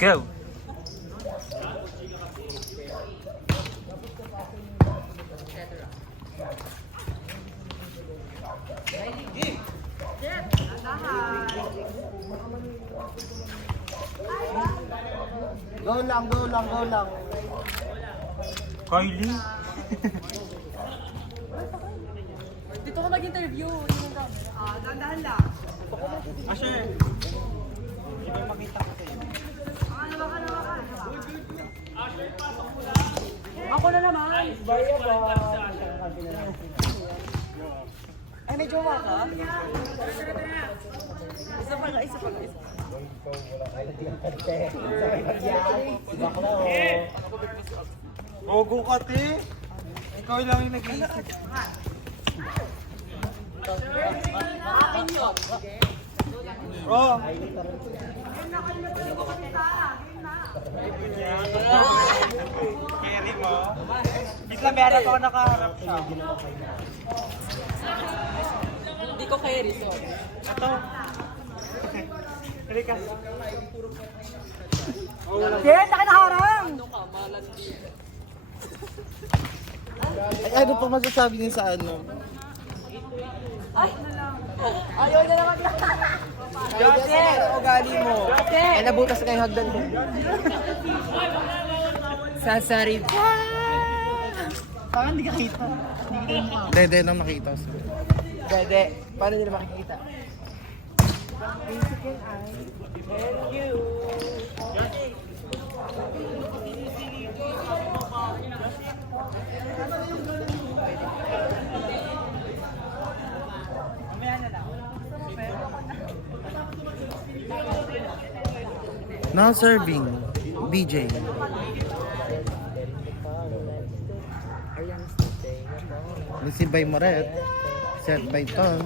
Go! Go lang, go lang, go lang. Kylie! Dito ko mag-interview. Yun yung camera. Dahan-dahan lang. Asher! Hindi ko makita ko sa'yo. Ako na naman. Baya ba? Ay, medyo ka? Isa pa nga, isa pa nga. Bakla o. Ogo ka, te! Ikaw lang yung nag-iisip. Akin yun. Oh! Carry mo? Isla meron ako nakaharap siya. Hindi ko kay Rizal. Ito. Halika. Kaya nakanaharang! Ano ka, malandi. Ay, ano pa masasabi niya sa ano? Ay! Ayaw na naman na! Jose! Ugali mo. Ay, nabutas na yung hagdan mo. Sasarip. Parang hindi ka kita. Dede na makita. Dede, paano nila makikita? Now serving, BJ. Received by Moret. Set by Ton.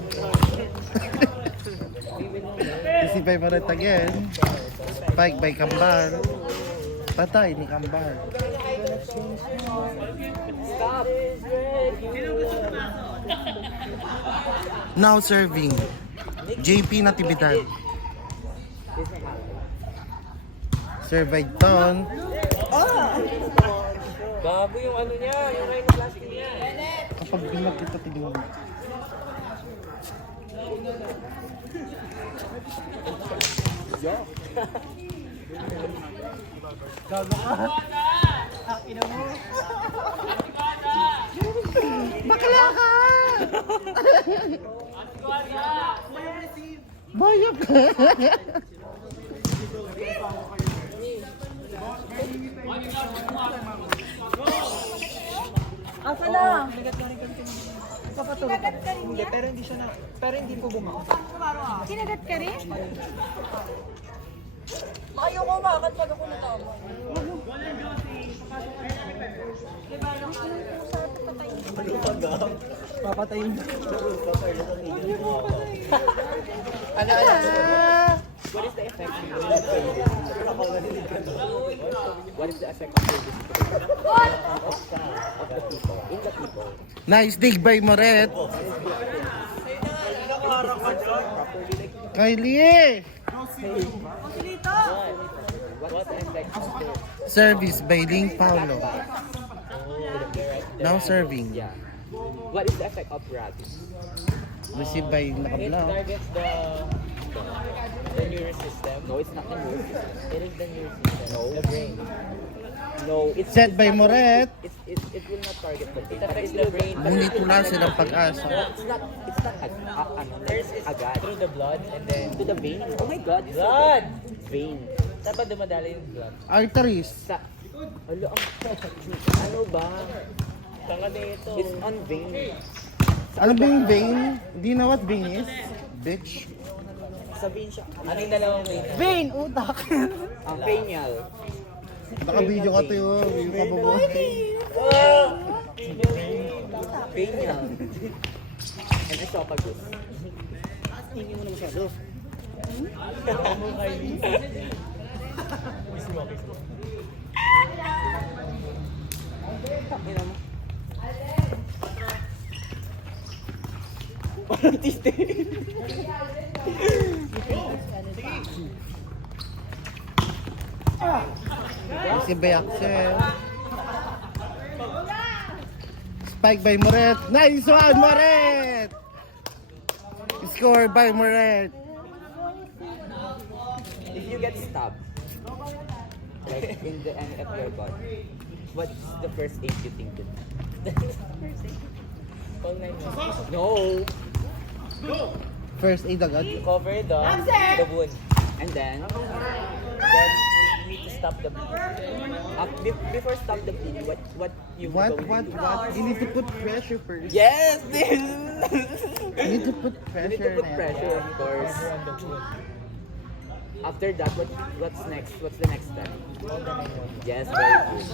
Received by Moret again. Spike by Kambal. Patay ni Kambal. Now serving, JP Natividad. Serve by Ton. Bago yung ano niya, yung rhinoplasty niya. Kapag binag kita, tignan mo. Gago ka. Akin mo. Bakla ka! Bayap ka! Asa na? Kinagat ka rin niya? Pero hindi siya na, pero hindi po bumakas. Kinagat ka rin? Ayoko umakan pag ako natama. Papatayin mo. Ano? What is the effect? What is the effect of this? Of the people, in the people. Nice dig by Moret. Kylie! What's the effect of the Service by Ling Paulo. Now serving. Yeah. What is the effect of rats? Received by It Nakablaw. targets the nervous system. No, it's not the nervous system. It is the nervous system. No, the brain. No, it's Set by not- Moret. It will not target the brain. It affects the brain. Ngunit wala silang pag-asa. It's not agad. Through the blood and then to the vein. Oh my God, blood. Vein. Saan ba dumadala yung blood? Arteries. Sa Alo, ano ba? Tanga na ito. It's on vein. Ano ba yung vein? Hindi na what vein is? Bitch. Sa vein siya. Ano yung dalawang vein? Vein, utak. Ang venial. Naka-video ka tayo. Yung kababuhay. Venial. And esophagus. Hindi mo na masyado. Parang tiste. Si Beaxel. Spike by Moret. Nice one, Moret! Score by Moret. If you get stabbed, like in the end of your body, what's the first aid you think to do? Call 911. No! First aid agad. Cover the wound. And then you need to stop the bleed. Before stop the bleed, what you What? going to do? You need to put pressure first. Yes! You need to put You need to pressure put in it. pressure, of course. After that, what's next? What's the next step? Yes, very good.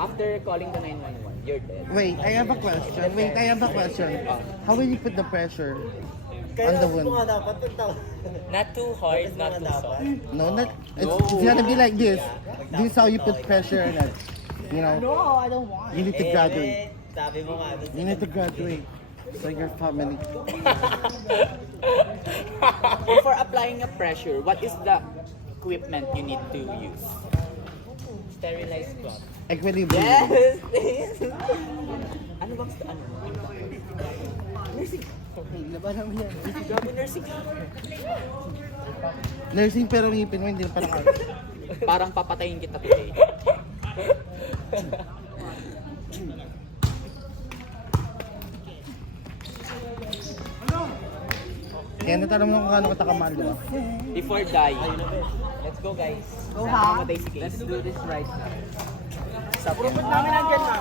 After calling the 911, you're dead. Wait, I have a question. How will you put the pressure on the wound? Not too hard, not too soft. No, it's gonna be like this. This is how you put pressure on it. You know? No, I don't want. You need to graduate. Sabi mo nga. You need to graduate. So your family. Before applying a pressure, what is the equipment you need to use? Sterilized cloth. Equilibrium. Yes! Ano bang ano? Nursing. Grabe nursing. Nursing pero ngipin mo hindi na parang Parang papatayin kita today. Kaya natanong mo kung ano ka takamahal, di ba? Before dying. Let's go guys. Go ha? Let's do this right now. Namin nandiyan na.